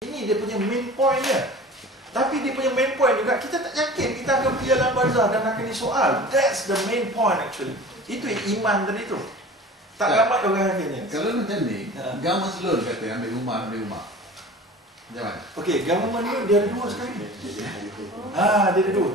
Ini dia punya main point dia. Tapi dia punya main point juga, kita tak yakin kita akan pergi alam barzah dan akan disoal. That's the main point actually. Itu iman tadi tu. Tak ramai orang akhirnya. Kalau macam ni, government slow kata ambil rumah. Macam mana? Okey, government ni dia ada dua sekali. Dia ada dua.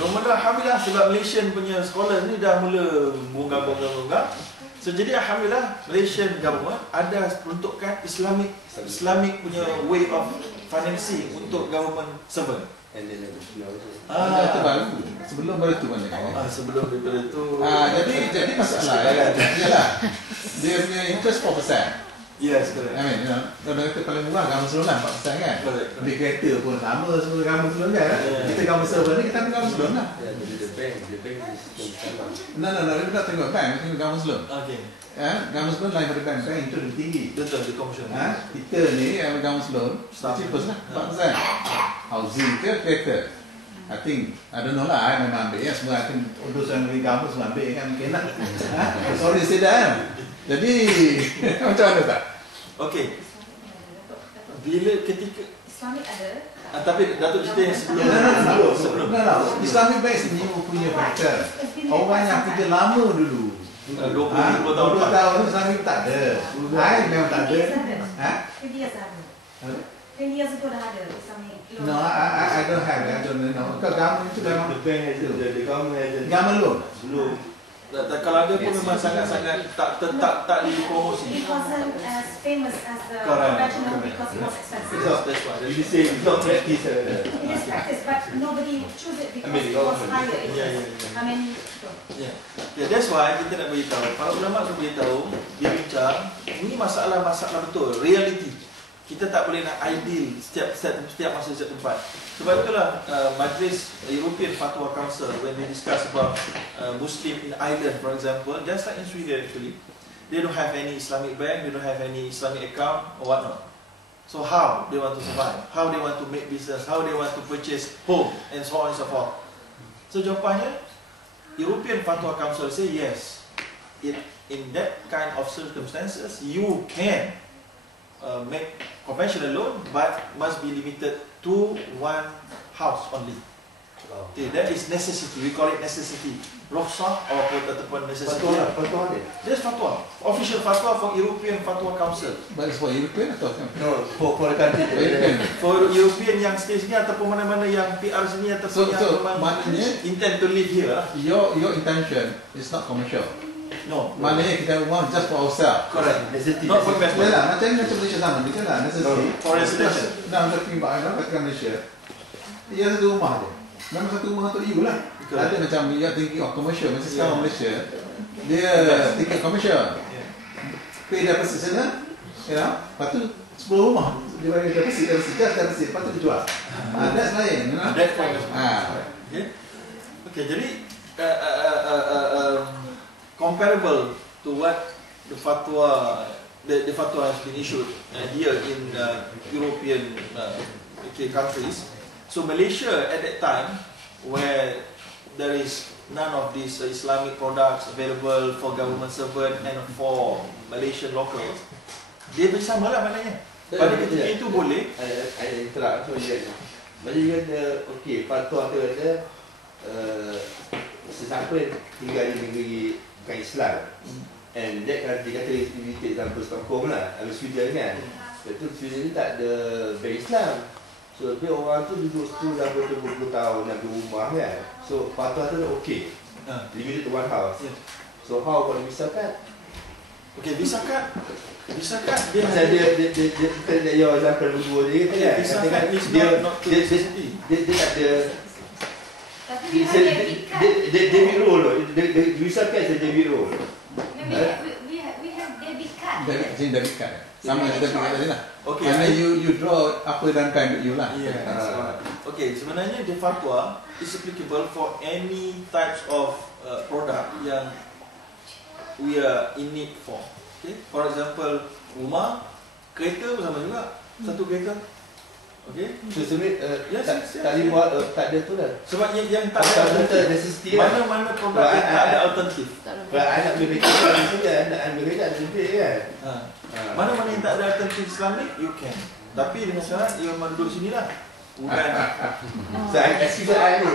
Government alhamdulillah sebab Malaysian punya sekolah ni dah mula bongkar. So jadi alhamdulillah Malaysian government ada peruntukan Islamic punya way of financing untuk government servant. Itu baru. Sebelum baru tu mana kan? Sebelum daripada tu. Jadi masalah ialah dia punya interest 4%. Yes, correct. I mean, kalau kata paling murah gambar selon lah 4% kan. Beli kereta pun sama semua gambar selon kan. Kita gambar server ni kita ambil gambar selon lah. The bank is sama. No, dia tak tengok bank, tengok gambar selon. Okey. Gambar selon lain pada bank itu lebih tinggi. Betul, di commission. Kita ni ambil gambar selon, cheapest lah 4%. Housing ke kereta. I don't know lah, memang ambil ya. Semua akan urusan beli gambar semua ambil kan mungkin lah. Sorry say that kan. Jadi macam mana tak? Okey. Bila ketika Islamic ada. tapi Datuk cerita yang sebelum. Islamic Bank sendiri punya factor. Orang yang kerja lama dulu. 20 tahun Islamic tak ada. Memang tak ada. 20 years ada. 20 years ago dah ada Islamic. No, I don't have. I don't know. Kau gambar itu memang The bank has the government has gambar loan. belum. Kalau ada pun memang sangat-sangat tak dipromosi. It wasn't as famous as the Correct. conventional because it was expensive. That's why. You say it's not practice. It is practice, but nobody choose it because it was higher. I mean, Yeah, that's why kita nak beritahu. Para ulama tu beritahu, dia bincang, ini masalah-masalah betul, reality. Kita tak boleh nak ideal setiap masa setiap tempat. Sebab itulah Majlis European Fatwa Council, when they discuss about Muslim in Ireland, for example, just like in Sweden actually, they don't have any Islamic bank, they don't have any Islamic account or whatnot. So how they want to survive? How they want to make business? How they want to purchase home and so on and so forth? So jawapannya, European Fatwa Council say yes. In that kind of circumstances, you can make conventional loan, but must be limited to one house only. Okay, that is necessity. We call it necessity. Rukhsah ataupun necessity. Fatwa dia? That's fatwa. Official fatwa for European Fatwa Council. But it's for European atau kan? No, for the country. For European yang stay sini ataupun mana-mana yang PR sini ataupun yang memang maknanya intend to live here. Your intention is not commercial. No. Maknanya kita want just for ourselves. Correct. Necessity. Not for investment. Yalah, macam Malaysia sama. Malaysia lah, necessity. For residential. Now, talking about Malaysia, dia satu rumah je. Memang satu rumah untuk you lah. Ada macam you are thinking of commercial. Macam sekarang Malaysia, dia thinking commercial. Pay deposit sana, lepas tu 10 rumah. Dia bagi deposit, lepas tu dia jual. That's lain. That's point. Okay, jadi comparable to what the fatwa has been issued here in European countries. So Malaysia at that time, where there is none of these Islamic products available for government servant and for Malaysian locals, dia bersama lah maknanya. Pada ketika itu boleh. Ada interrupt. Maksudnya kata, okey, fatwa tu ada sesiapa tinggal di negeri bukan Islam, and that kan dia kata example Stockholm lah, ada Sweden kan. Itu Sweden ni tak ada bank Islam. So tapi orang tu duduk situ dah berpuluh-puluh tahun nak rumah kan. So fatwa tu okey. Limited to one house. So how about visa card? Okay, visa card dia Pasal dia yang example dua dia kata kan. visa card is Dia not to necessity. dia tak ada tapi we have debit card. debit roll loh. Visa card is a debit roll. We have debit card. Debit card. Sama kita debit card tadi lah. Okay. Kerana you draw apa dan time you lah. Yes. Okay, sebenarnya the fatwa is applicable for any types of product yang we are in need for. Okay, for example, rumah, kereta pun sama juga. Satu kereta. Okay. So sebenarnya Yes, tak boleh buat tak ada tu lah. Sebab yang tak Tak ada ada necessity lah. mana-mana produk yang tak ada alternatif. Kalau anak boleh kerja saja, anak boleh kerja ada duit kan. Mana-mana yang tak ada alternatif Islamic, you can. Tapi dengan syarat dia memang duduk sini lah. Bukan. Saya accident I ni.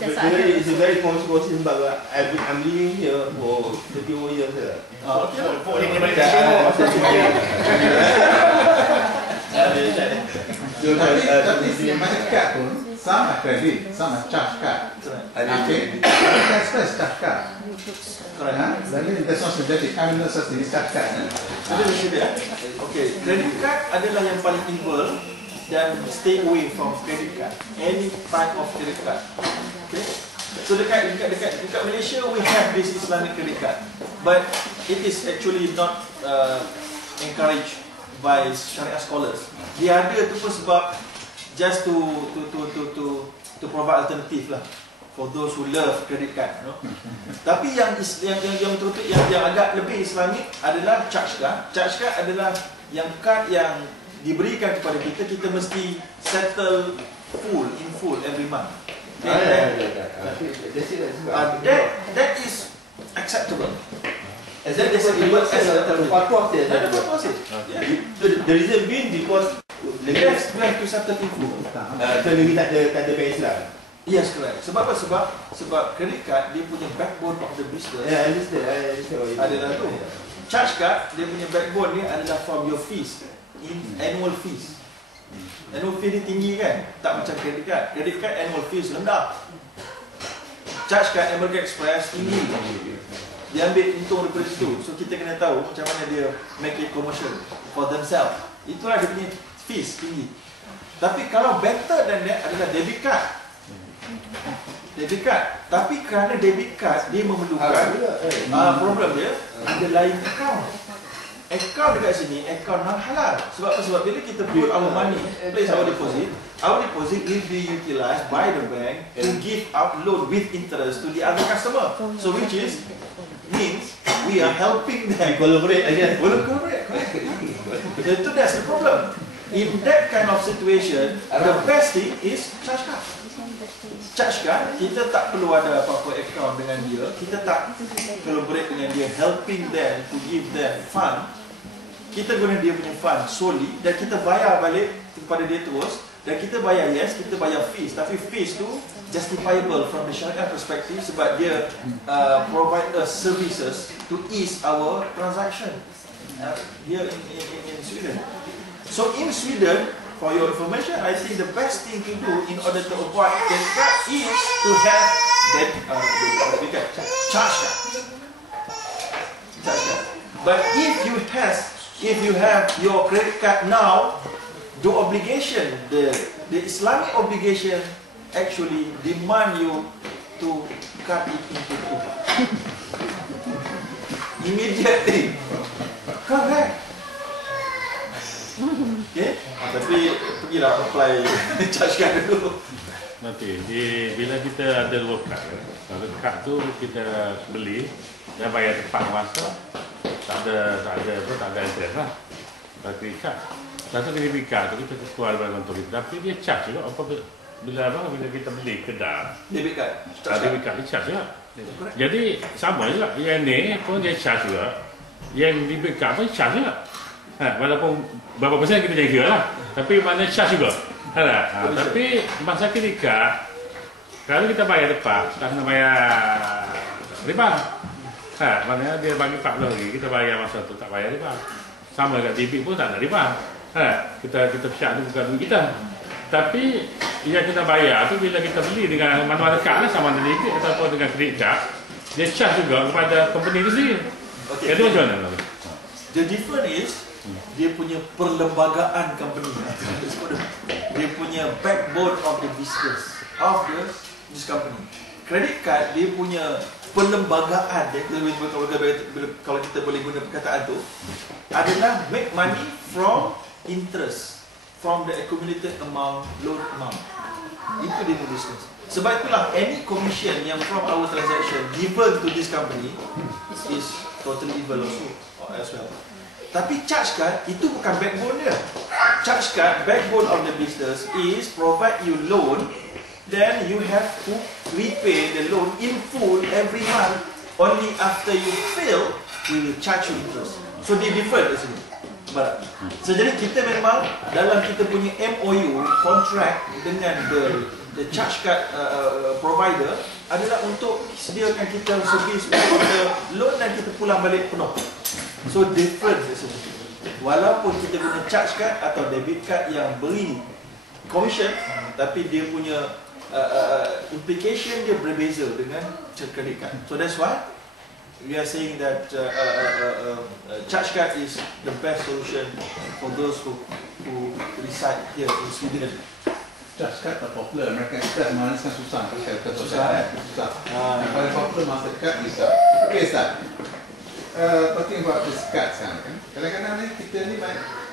It's a very consequences sebab I'm living here for 30 years. Okay lah. Tapi macam kad pun, some are credit, some are charge card. Okay, express charge card. Jadi that's not synthetic. I mean, no such thing as charge card. Jadi macam dia. Okay, credit card adalah yang paling evil dan stay away from credit card. Any type of credit card. Okay. So dekat Malaysia we have this Islamic credit card, but it is actually not encouraged by Syariah scholars. Dia ada tu pun sebab just to provide alternative lah for those who love credit card, you know. Tapi yang betul-betul yang agak lebih Islamik adalah charge card. Charge card adalah yang kad yang diberikan kepada kita, kita mesti settle in full every month. That is acceptable. That is acceptable. Fatwa says. The reason being because we have to settle in full. Negeri tak ada bank Islam. Yes, correct. Sebab apa? Sebab credit card dia punya backbone of the business. Yeah, I understand. Adalah tu. Charge card dia punya backbone ni adalah from your fees, annual fees. Annual fee ni tinggi kan? Tak macam credit card. Credit card annual fees rendah. Charge card American Express tinggi. Dia ambil untung daripada situ. So kita kena tahu macam mana dia make it commercial for themselves. Itulah dia punya fees tinggi. Tapi kalau better than that adalah debit card. Debit card. Tapi kerana debit card dia memerlukan problem dia ada lain account. Account dekat sini, account non-halal. Sebab apa? Sebab bila kita put our money, place our deposit will be utilized by the bank to give out loan with interest to the other customer. So which is means we are helping them Collaborate again. Collaborate, correct. So that's the problem. In that kind of situation, the best thing is charge card. Charge card, kita tak perlu ada apa-apa account dengan dia, kita tak collaborate dengan dia, helping them to give them fund. Kita guna dia punya fund solely dan kita bayar balik kepada dia terus, dan kita bayar, yes, kita bayar fees, tapi fees tu justifiable from the Syariah perspective sebab dia provide us services to ease our transaction here in Sweden. So in Sweden, for your information, I think the best thing to do in order to avoid credit card is to have that charge card. But if you have your credit card now, the obligation, the Islamic obligation actually demand you to cut it into two. Immediately. Correct. Okay? Tapi pergilah apply charge card dulu. Nanti bila kita ada dua kad, kalau kad tu kita beli dan bayar tepat masa, tak ada interest lah. Tapi kad, satu kredit kad tu kita keluar dari kantor kita, tapi dia charge juga bila kita beli kedai. Debit card. Debit card dia charge juga. Jadi sama juga. Yang ni pun dia charge juga. Yang debit card pun charge juga. Walaupun berapa persen kita jaga lah, tapi mana charge juga. Tapi masa kredit card, kalau kita bayar tepat, tak kena bayar riba. Maknanya dia bagi 40 lagi, kita bayar masa tu tak bayar riba. Sama kat debit pun tak ada riba. Kita pihak tu bukan duit kita. Tapi yang kita bayar tu bila kita beli dengan mana-mana kad lah, sama ada debit ataupun dengan kredit card, dia charge juga kepada company tu sendiri. Okay. Itu macam mana? The difference is dia punya perlembagaan company. Dia punya backbone of the business of this company. Credit card dia punya perlembagaan dia, kalau kita boleh guna perkataan tu, adalah make money from interest, from the accumulated amount, loan amount. Itu dia punya business. Sebab itulah any commission yang from our transaction given to this company is totally evil also as well. Tapi charge card itu bukan backbone dia. Charge card, backbone of the business is provide you loan, then you have to repay the loan in full every month. Only after you fail, we will charge you interest. So dia different dari sini. Barat. So jadi kita memang dalam kita punya MOU contract dengan the charge card provider adalah untuk sediakan kita servis untuk kita loan dan kita pulang balik penuh. So different dari sini. Walaupun kita guna charge card atau debit card yang beri commission, tapi dia punya implication dia berbeza dengan credit card. So that's why we are saying that charge card is the best solution for those who reside here in Sweden. Charge card tak popular, American Express manis kan susah. Susah. Yang paling popular Mastercard bisa. Okay, Ustaz. Talking about this card sekarang kan. Kadang-kadang ni kita ni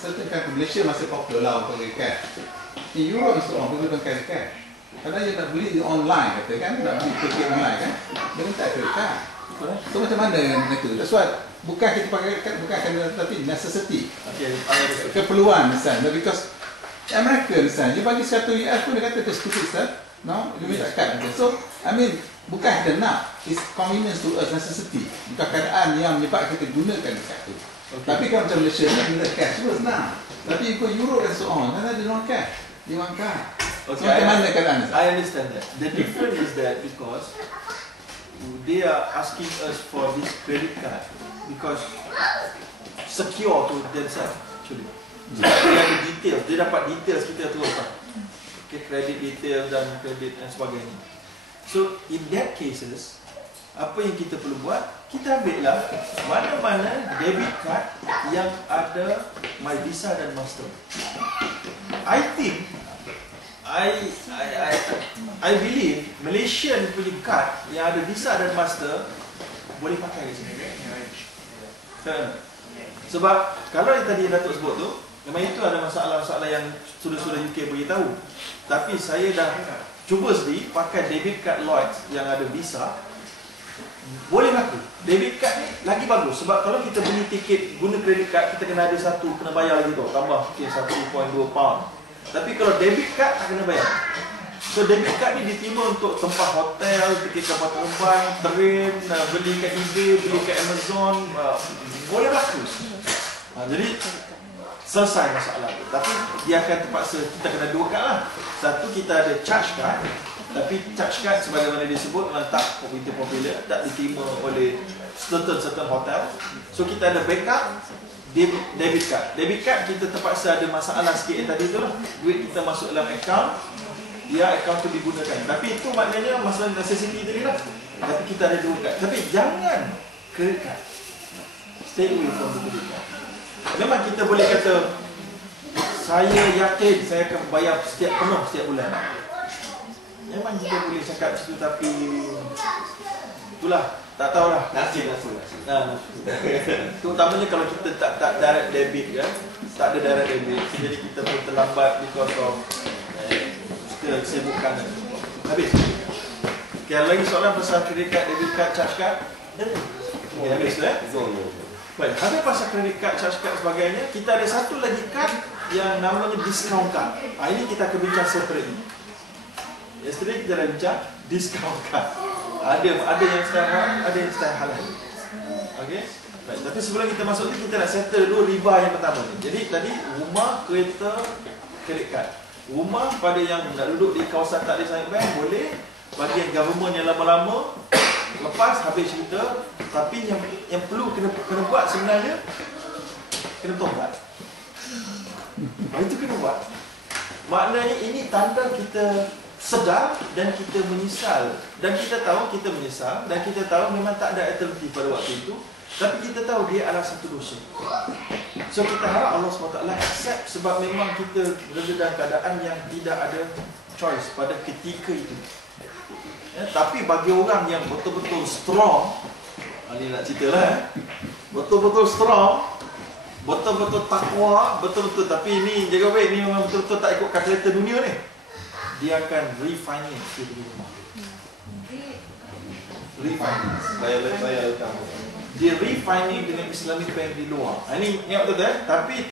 certain kan Malaysia masih popular lah untuk beli cash. Di Europe so orang people pakai cash. Kadang dia nak beli di online kata kan, nak beli tiket online kan. Dia minta credit card. So macam mana dengan itu? That's why bukan kita pakai kad, bukan kerana tapi necessity. Okay, Keperluan misalnya, because Amerika misalnya, dia bagi 100 US pun dia kata it's stupid sir. No, dia minta kad. So, I mean, bukan kita nak, it's convenience to us, necessity. Bukan keadaan yang menyebabkan kita gunakan kad tu. Tapi kalau macam Malaysia ni, guna cash terus senang. Tapi ikut Europe dan so on, karena dia don't cash, dia want card. So, macam mana keadaan ni? I understand that. The difference is that because they are asking us for this credit card because secure to themselves actually. Dia ada details, dia dapat details kita terus tak. Okay, credit details dan credit dan sebagainya. So in that cases, apa yang kita perlu buat? Kita ambil lah mana-mana debit card yang ada My Visa dan Master. I think I believe Malaysian punya card yang ada Visa dan Master boleh pakai di sini. Sebab kalau yang tadi Datuk sebut tu, memang itu ada masalah-masalah yang sudah-sudah UK beritahu. Tapi saya dah cuba sendiri pakai debit card Lloyds yang ada Visa. Boleh laku. Debit card ni lagi bagus sebab kalau kita beli tiket guna credit card, kita kena ada satu, kena bayar lagi tu, tambah mungkin 1.2 pound. Tapi kalau debit card tak kena bayar. So debit card ni diterima untuk tempat hotel, tiket kapal terbang, train, beli kat eBay, beli kat Amazon, boleh laku. Jadi selesai masalah tu. Tapi dia akan terpaksa kita kena dua kad lah. Satu kita ada charge card, tapi charge card sebagaimana disebut memang tak begitu popular, tak diterima oleh certain hotel. So kita ada backup debit card. Debit card kita terpaksa ada masalah sikit yang tadi tu lah. Duit kita masuk dalam account, dia account tu digunakan. Tapi itu maknanya masalah necessity tadi lah. Tapi kita ada dua card. Tapi jangan credit card. Stay away from the credit card. Memang kita boleh kata saya yakin saya akan bayar penuh setiap bulan. Memang kita boleh cakap situ tapi itulah, tak tahulah. Nafsu. Terutamanya kalau kita tak direct debit kan, tak ada direct debit, jadi kita pun terlambat because of kesibukan. Habis. Okay, ada lagi soalan pasal credit card, debit card, charge card? Okay, habis tu Baik, habis pasal credit card, charge card sebagainya, kita ada satu lagi card yang namanya discount card. Ini kita akan bincang separate ni. Yesterday kita dah bincang discount card. Ada yang sekarang, ada yang style halal. Okey. Baik, tapi sebelum kita masuk ni kita nak settle dulu riba yang pertama ni. Jadi tadi rumah, kereta, credit card. Rumah pada yang nak duduk di kawasan tak ada Islamic Bank boleh. Bagi yang government yang lama-lama lepas habis cerita. Tapi yang perlu kena buat sebenarnya kena tobat. Itu kena buat. Maknanya ini tanda kita sedar dan kita menyesal. Dan kita tahu kita menyesal dan kita tahu memang tak ada alternatif pada waktu itu. Tapi kita tahu dia adalah satu dosa. So kita harap Allah SWT accept sebab memang kita berada dalam keadaan yang tidak ada choice pada ketika itu. Tapi bagi orang yang betul-betul strong, ini nak cerita lah, betul-betul strong, betul-betul takwa, betul-betul, tapi ini jaga baik, ni memang betul-betul tak ikut kalkulator dunia ni. Dia akan refinance dia punya rumah. Refinance. Bayar utang. Dia refinance dengan Islamic Bank di luar. Ini ingat betul tapi